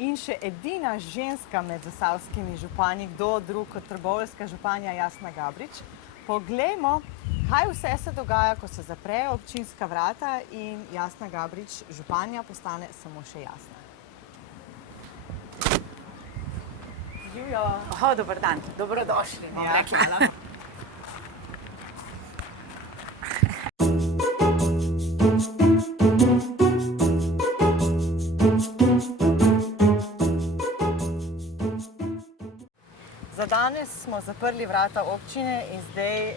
In še edina ženska med zasavskimi župani, kdo drug kot trboveljska županja Jasna Gabrič. Poglejmo, kaj vse se dogaja, ko se zaprejo občinska vrata in Jasna Gabrič, županja, postane samo še Jasna. Živjo! Dober dan, dobrodošli. Ja, hvala. Za danes smo zaprli vrata občine in zdaj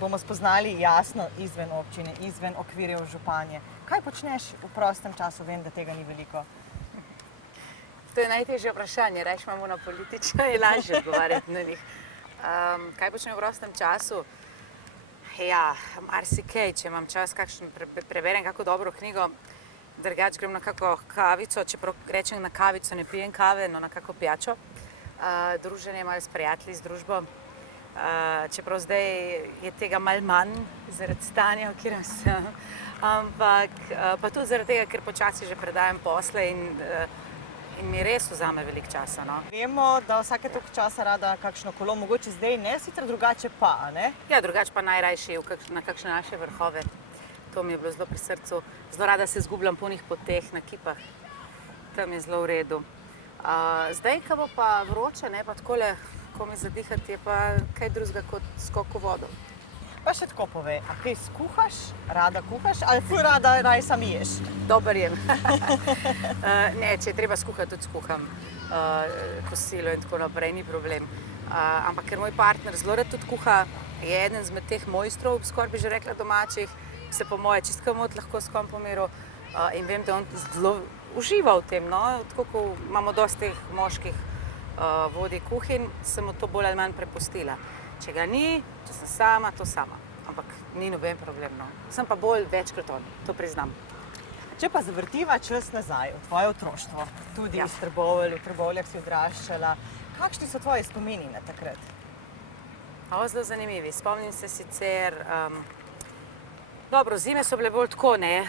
bomo spoznali Jasno izven občine, izven okvirjev županje. Kaj počneš v prostem času? Vem, da tega ni veliko. To je najtežje vprašanje, rajš imamo na politično, je lažje odgovarjati na njih. Kaj počnem v prostem času? Ja, marsikaj, če imam čas, preberem kako dobro knjigo, drugače grem na kako kavico, čeprav rečem na kavico, ne pijem kave, no na kako pijačo. Druženje malo s prijatelji, z družbo, čeprav zdaj je tega malo manj zaradi stanja, v katerem sem, ampak pa tudi zaradi tega, ker počasi že predajam posle in mi res vzame veliko časa. No. Vemo, da vsake toliko časa rada kakšno kolo, mogoče zdaj ne, sicer drugače pa, ne? Ja, drugače pa najrajši na kakšne naše vrhove. To mi je bilo zelo pri srcu. Zelo rada se izgubljam po njih poteh na kipah. Tam je zelo v redu. Zdaj, ko bo pa vroče, ne, pa takole, ko mi zadihati, je pa kaj drugega kot skok v vodo. Pa še tako povej, a kaj skuhaš, rada kuhaš ali ful rada raj sam ješ? Dober jem. Ne, če je treba skuhati, tudi skuham. Kosilo in tako naprej, ni problem. Ampak ker moj partner zelo rad tudi kuha, je eden izmed teh mojstrov, skoraj bi že rekla domačih, se po moje čisto kamot lahko s kom pomiru in vem, da on zelo uživa v tem, no, tako ko imamo dosti teh moških vodij kuhinj, sem mu to bolj ali manj prepustila. Če ga ni, če sem sama, to sama, ampak ni noben problem, no. Sem pa bolj večkrat on, to priznam. Če pa zavrtiva čas nazaj v tvoje otroštvo, tudi iz Trbovelj, v Trbovljah si odraščala, kakšni so tvoji spomini na takrat? Zelo zanimivi. Spomnim se sicer, dobro, zime so bile bolj tako, ne,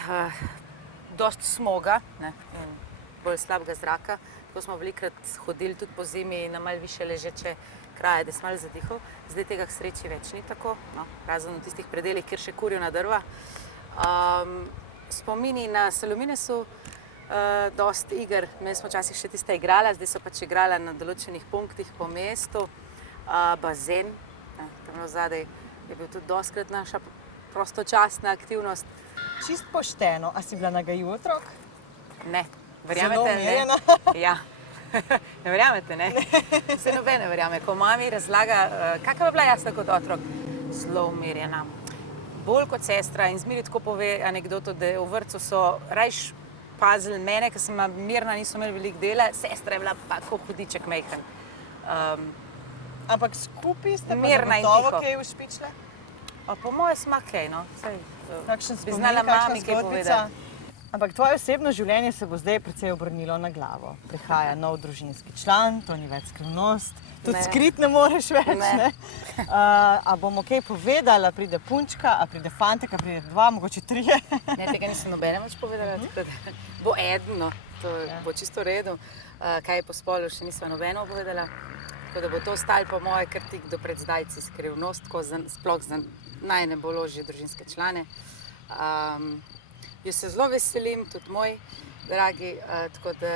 dosti smoga, ne, in bolj slabega zraka. Tako smo velikokrat hodili tudi po zimi na malo više ležeče kraje, da sem malo zadihal. Zdaj tega k sreči več ni tako, no, razen v tistih predelih, kjer še kurijo na drva. Spomini na Salomine so dosti iger. Imeli smo včasih še tista igrala, zdaj so pač igrala na določenih punktih po mestu. Bazen, ne, tam zadaj je bil tudi dostikrat naša prostočasna aktivnost. Čist pošteno, a si bila nagajiv otrok? Ne, verjamete, ne? Ja, ne verjamete, ne? Se noben ne verjame. Ko mami razlaga, kakva je bila Jasna kot otrok, zelo umirjena. Bolj kot sestra in zmeraj tako pove anekdoto, da v vrtcu so rajš pazili mene, ker sem mirna, niso imeli veliko dela, sestra je bila pa kot hudiček majhen. Ampak skupaj ste pa zagotovo kaj ušpičile? Po moje sma kaj, no. Kakšen Bi spomin, znala kakšna mami kaj zgodbica? povedati. Ampak tvoje osebno življenje se bo zdaj precej obrnilo na glavo. Prihaja nov družinski član, to ni več skrivnost, tudi skrit ne moreš več, ne? A bomo kaj povedala, pride punčka, a pride fantek, a pride dva, mogoče trije? Ne, tega nisem nobene več povedala, tako da bo eden, no, to bo čisto v redu. Kaj je po spolu, še nisem nobeno povedala. Tako da bo to ostalo po moje kar tik do pred zdajci skrivnost, sploh za najbolj ožje družinske člane. Jaz se zelo veselim, tudi moj dragi, tako da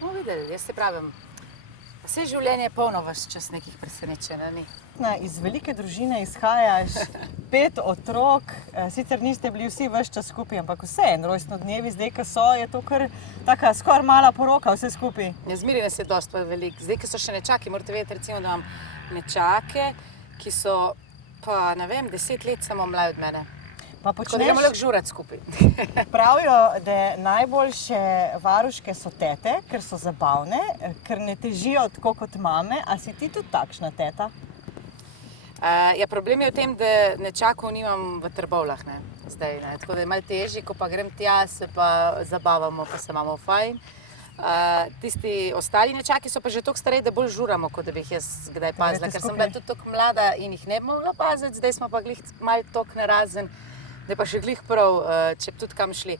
bomo videli, jaz se pravim, vse življenje je polno vas čas nekih presenečenj, ni? Iz velike družine izhajaš, 5 otrok, sicer niste bili vsi ves čas skupaj, ampak vseeno, rojstnodnevi zdaj, ko so, je to kar taka skoraj mala poroka vse skupaj. Ja, zmeraj nas je dosti pa veliko. Zdaj, ko so še nečaki, morate vedeti, recimo, da imam nečake, ki so pa, ne vem, 10 let samo mlaj od mene. Tako da gremo lahko žurati skupaj. Pravijo, da najboljše varuške so tete, ker so zabavne, ker ne težijo tako kot mame. A si ti tudi takšna teta? Ja, problem je v tem, da nečakov nimam v Trbovljah, ne, zdaj, ne. Tako da je malo težje, ko pa grem tja, se pa zabavamo, pa se imamo fajn. Tisti ostali nečaki so pa že toliko starej, da bolj žuramo, kot da bi jih jaz kdaj pazila, ker sem bila tudi toliko mlada in jih ne bi mogla paziti, zdaj smo pa glih malo toliko narazen, da je pa še glih prav, če bi tudi kam šli.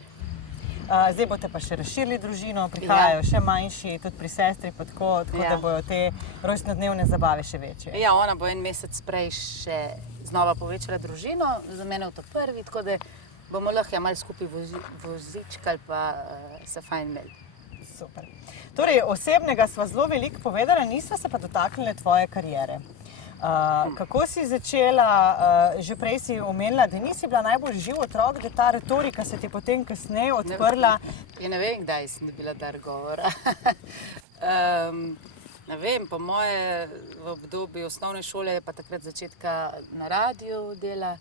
Zdaj boste pa še razširili družino, prihajajo še manjši, tudi pri sestri, pa tako da bojo te rojstnodnevne zabave še večje. Ja, ona bo en mesec prej še znova povečala družino, za mene je to prvi, tako da bomo lahko malo skupaj vozičkali, pa se fajn imeli. Super. Torej, osebnega sva zelo veliko povedala, nisva se pa dotaknili tvoje kariere. Kako si začela, že prej si omenila, da nisi bila najbolj živ otrok, da ta retorika se ti potem kasneje odprla? Ja, ne vem, kdaj sem bila dar govora. Ne vem, po moje v obdobju osnovne šole, pa takrat začetka na radiju dela,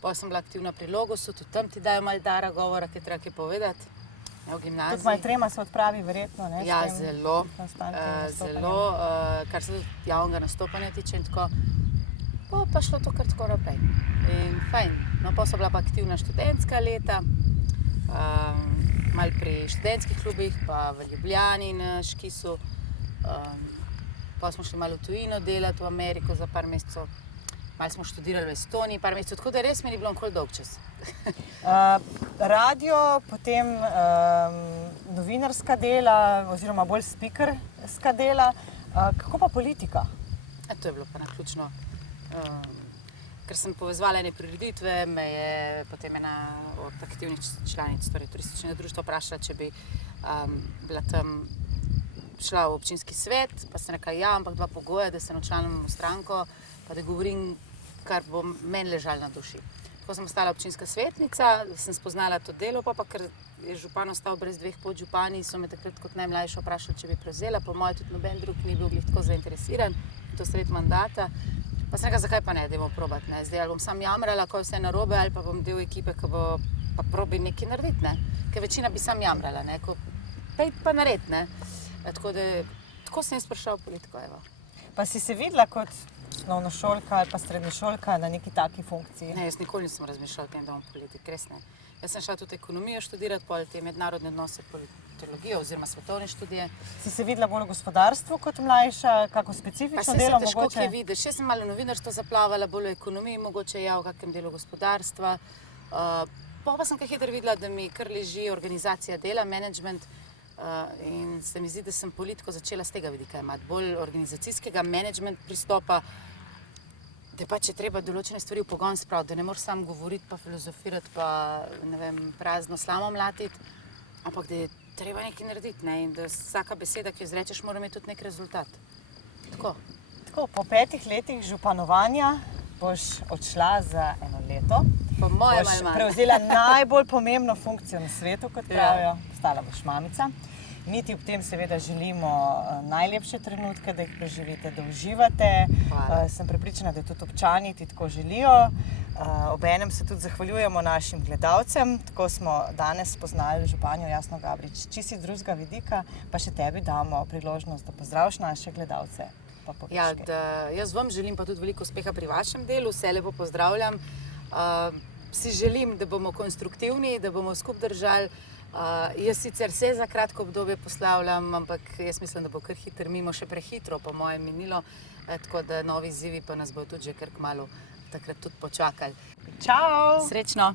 pa sem bila aktivna pri Logosu, tudi tam ti dajo malo dara govora, kaj treba kaj povedati. V gimnaziji. Tudi malo trema se odpravi, verjetno, ne? Ja, zelo, kar se javnega nastopanja tiče in tako. Pa šlo to kar tako naprej. In fajn. No, pa so bila pa aktivna študentska leta, malo pri študentskih klubih, pa v Ljubljani na Škisu. Pa smo šli malo v tujino delati, v Ameriko za par mesecev. Malo smo študirali v Estoniji, par mesecev, tako da res mi ni bilo nikoli dolg čas. Radio, potem novinarska dela, oziroma bolj spikerska dela. Kako pa politika? To je bilo pa naključno. Ker sem povezovala ene prireditve, me je potem ena od aktivnih članic, torej turističnega društva, vprašala, če bi bila tam šla v občinski svet, pa sem rekla ja, ampak dva pogoja, da se včlanim v stranko, pa da govorim, kar bo meni ležalo na duši. Tako sem postala občinska svetnica, sem spoznala to delo, pa ker je župan ostal brez dveh podžupani, so me takrat kot najmlajša vprašali, če bi prevzela, po moje tudi noben drug ni bil tako zainteresiran, to sred mandata. Pa sem rekla, zakaj pa ne, dajmo probati, ne. Zdaj ali bom sam jamrala, ko je vse narobe, ali pa bom del ekipe, ki bo pa probi nekaj narediti, ne. Ker večina bi sam jamrala, ne, ko pej pa narediti, ne. Tako sem jaz prišla v politiko, evo. Pa si se videla kot osnovnošolka ali pa srednješolka na neki taki funkciji? Ne, jaz nikoli nisem razmišljala o tem, da bom politik, res ne. Jaz sem šla tudi ekonomijo študirati, pol te mednarodne odnose, politologijo oziroma svetovne študije. Si se videla bolj v gospodarstvu kot mlajša, kako specifično delo mogoče? Pa se težko kaj vidiš. Jaz sem malo novinarstvo zaplavala, bolj v ekonomiji, mogoče ja, v kakem delu gospodarstva. Pa sem kaj hitro videla, da mi kar leži organizacija dela, management, in se mi zdi, da sem politiko začela z tega vidika imati, bolj organizacijskega management pristopa, da pač je treba določene stvari v pogon spraviti, da ne moraš sam govoriti pa filozofirati pa, ne vem, prazno slamo mlatiti, ampak da je treba nekaj narediti, ne, in da vsaka beseda, ki jo izrečeš, mora imeti tudi nek rezultat. Tako. Tako, po 5 letih županovanja boš odšla za 1 leto. Po moje boš prevzela najbolj pomembno funkcijo na svetu, kot pravijo, postala boš mamica. Mi ti ob tem seveda želimo najlepše trenutke, da jih preživite, da uživate. Sem prepričana, da tudi občani ti tako želijo. Obenem se tudi zahvaljujemo našim gledalcem. Tako smo danes spoznali županjo Jasno Gabrič. Čisto drugega vidika, pa še tebi damo priložnost, da pozdraviš naše gledalce. Ja, jaz vam želim pa tudi veliko uspeha pri vašem delu, vse lepo pozdravljam. Si želim, da bomo konstruktivni, da bomo skupaj držali. Jaz sicer se za kratko obdobje poslavljam, ampak jaz mislim, da bo kar hitro mimo, še prehitro po mojem minilo, tako da novi izzivi pa nas bo tudi že kar kmalu takrat tudi počakali. Čau! Srečno!